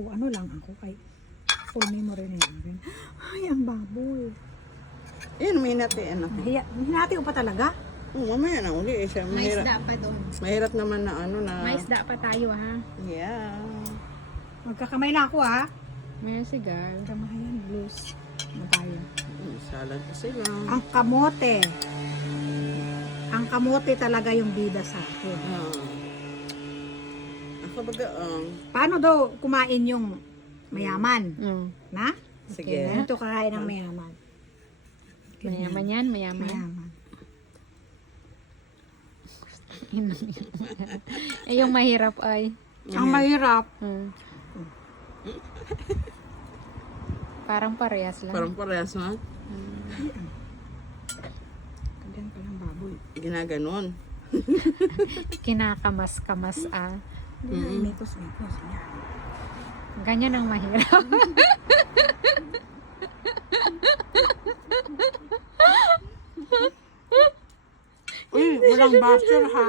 ako, ano lang ako kay full memory na yan. Ay, ang baboy. Yan, may natin ako. Hinati ko pa talaga. Mamaya na uli. Siya, Mais da pa doon. mahirap naman na ano na. Mais da pa tayo ha. Yeah. Magkakamay na ako ha. May sigar. Kamayan, blues. Na tayo. Salad kasi lang. Ang kamote. Ang kamote talaga yung bida sa akin. Ako baga, Paano daw kumain yung mayaman? Na? sige. Ganito kakain ng mayaman. Mayaman yan, mayaman. Mayaman. Eh, yung mahirap ay. Ang mahirap. Parang parehas lang. Parang parehas na. Ganyan pa ng baboy. Ginaganon. Kinakamas-kamas Mitos. Ganyan ang mahirap. Uy, walang basher ha.